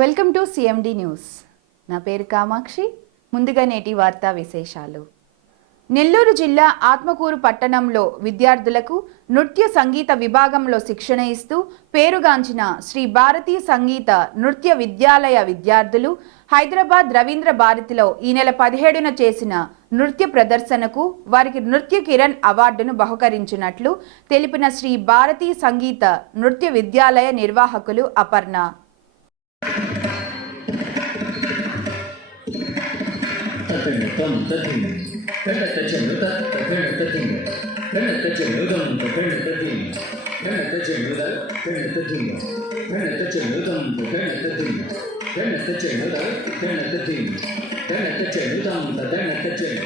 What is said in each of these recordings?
Welcome to CMD news. నా పేరు కామాక్షి. ముందుగా నేటి వార్తా విశేషాలు. నెల్లూరు జిల్లా ఆత్మకూరు పట్టణంలో విద్యార్థులకు నృత్య సంగీత విభాగంలో శిక్షణ ఇస్తూ పేరుగాంచిన శ్రీ భారతీ సంగీత నృత్య విద్యాలయ విద్యార్థులు హైదరాబాద్ రవీంద్ర భారతిలో ఈ నెల పదిహేడున చేసిన నృత్య ప్రదర్శనకు వారికి నృత్య కిరణ్ అవార్డును బహుకరించినట్లు తెలిపిన శ్రీ భారతీ సంగీత నృత్య విద్యాలయ నిర్వాహకులు Aparna. melancton tătină. Cred că tăcem nu tăt, că cred că tătină. Cred că tăcem nu dăm, că cred că tătină. Cred că tăcem nu dă, cred că tătină. Cred că tăcem nu dăm, că cred că tătină. Cred că tăcem nu dă, cred că tătină. Cred că tăcem nu dăm, că cred că tătină.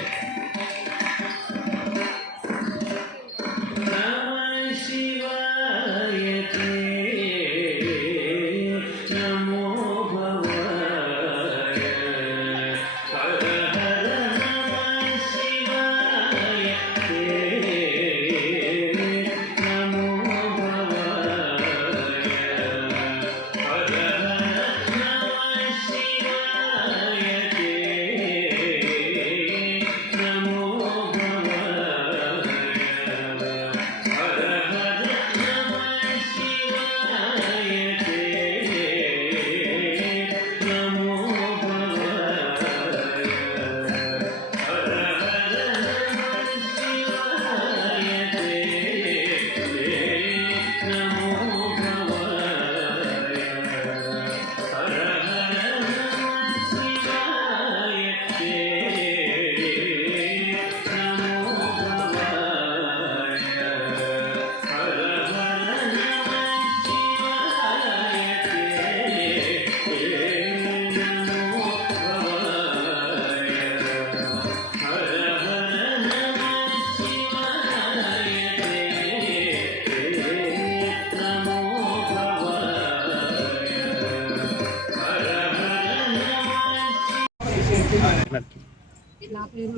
నా పేరు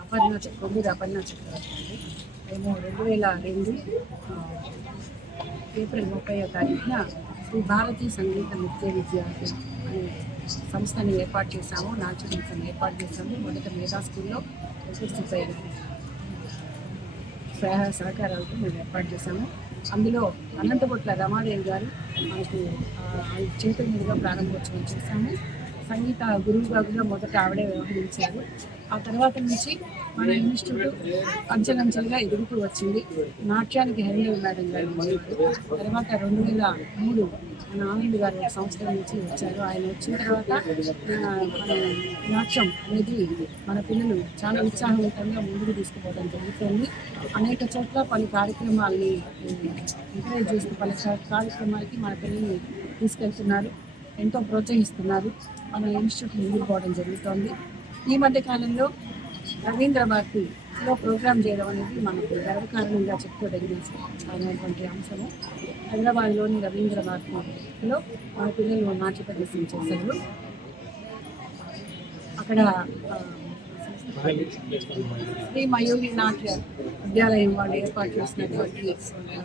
అపర్ణ చ- కొమ్మిది అపర్ణ చక్రవర్తి అండి. మేము రెండు వేల రెండు April ముప్పై తారీఖున శ్రీ భారతీ సంగీత నృత్య విద్య అనే సంస్థని ఏర్పాటు చేశాము. నాట్య సంస్థని ఏర్పాటు చేశాము. మొదట మేధా స్కూల్లో వెంకట సహాయ సహకారాలతో మేము ఏర్పాటు చేశాము. అందులో అనంతపుట్ల రమాదేవి గారు మనకు చేతుల మీదుగా ప్రారంభోత్సవం చేశాము. సంగీత గురువుగా కూడా మొదట ఆవిడే వ్యవహరించారు. ఆ తర్వాత నుంచి మన ఇన్స్టిట్యూట్ అంచెలంచెలుగా ఎదుగుతూ వచ్చింది. నాట్యానికి హెరిదేవి మేడం గారు తర్వాత రెండు వేల మూడు మన ఆనంద్ గారు ఒక సంవత్సరం నుంచి వచ్చారు. ఆయన వచ్చిన తర్వాత మన నాట్యం అనేది మన పిల్లలు చాలా ఉత్సాహవంతంగా ముందుకు తీసుకుపోవడం జరుగుతుంది. అనేక చోట్ల పలు కార్యక్రమాల్ని ఎంకరేజ్ చేస్తూ పలు కార్యక్రమాలకి మన పిల్లల్ని తీసుకెళ్తున్నారు. ఎంతో ప్రోత్సహిస్తున్నారు. మన ఇన్స్టిట్యూట్ ముందుకు జరుగుతోంది. ఈ మధ్య కాలంలో రవీంద్ర భారతిలో ప్రోగ్రామ్ చేయడం అనేది మనకు గర్వకారణంగా చెప్పుకోదగిన అయినటువంటి అంశము. హైదరాబాద్లోని రవీంద్ర భారతిలో మన పిల్లలు నాట్య ప్రదర్శన చేశారు. అక్కడ శ్రీ మయూరి నాట్య విద్యాలయం వాళ్ళు ఏర్పాటు చేసినటువంటి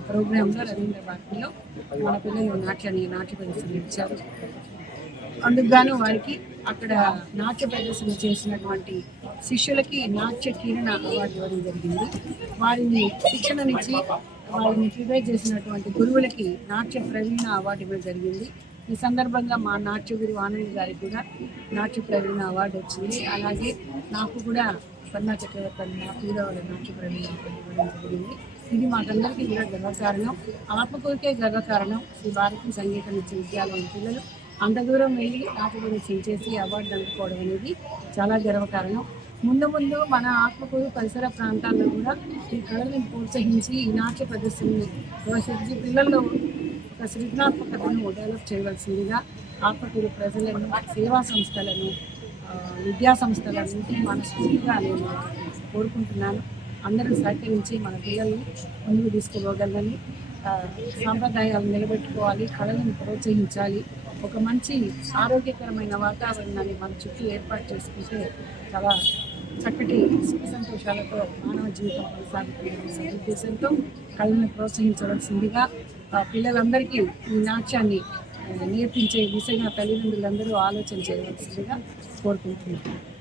ప్రోగ్రాంలో రవీంద్ర భారతిలో మన పిల్లలు నాట్యాన్ని నాట్య ప్రదర్శన ఇచ్చారు. అందుకుగాను వారికి అక్కడ నాట్య ప్రదర్శన చేసినటువంటి శిష్యులకి నాట్య కిరణ అవార్డు ఇవ్వడం జరిగింది. వారిని శిక్షణనిచ్చి వారిని ప్రిపేర్ చేసినటువంటి గురువులకి నాట్య ప్రవీణ అవార్డు ఇవ్వడం జరిగింది. ఈ సందర్భంగా మా నాట్య గురువు ఆనంద్ గారికి కూడా నాట్య ప్రవీణ అవార్డు వచ్చింది. అలాగే నాకు కూడా పన్నా చక్రవర్తి నా హీరోల నాట్య ప్రవీణ అవార్డు ఇవ్వడం జరిగింది. ఇది మాకందరికీ కూడా గర్వకారణం ఆత్మకూరికే గర్వకారణం శ్రీ భారత సంగీత నృత్య విద్యాలయం పిల్లలు అంత దూరం వెళ్ళి ఆత్మకూరు చేసి అవార్డు అందుకోవడం అనేది చాలా గర్వకారణం ముందు ముందు మన ఆత్మకూరు పరిసర ప్రాంతాల్లో కూడా ఈ కళలను ప్రోత్సహించి ఈ నాట్య ప్రదర్శనని ప్రోత్సహించి పిల్లల్లో ఒక సృజనాత్మకతను డెవలప్ చేయవలసిందిగా ఆత్మకూరు ప్రజలను సేవా సంస్థలను విద్యా సంస్థలను మనస్ఫూర్తిగా నేను కోరుకుంటున్నాను. అందరూ సహకరించి మన పిల్లల్ని ముందుకు తీసుకుపోగలని సాంప్రదాయాలు నిలబెట్టుకోవాలి కళలను ప్రోత్సహించాలి. ఒక మంచి ఆరోగ్యకరమైన వాతావరణాన్ని మన చుట్టూ ఏర్పాటు చేసుకుంటే చాలా చక్కటి సుఖ సంతోషాలతో మానవ జీవితం కొనసాగుతున్న ఉద్దేశంతో కళలను ప్రోత్సహించవలసిందిగా పిల్లలందరికీ ఈ నాట్యాన్ని నేర్పించే దిశగా తల్లిదండ్రులందరూ ఆలోచన చేయవలసిందిగా కోరుకుంటున్నాను.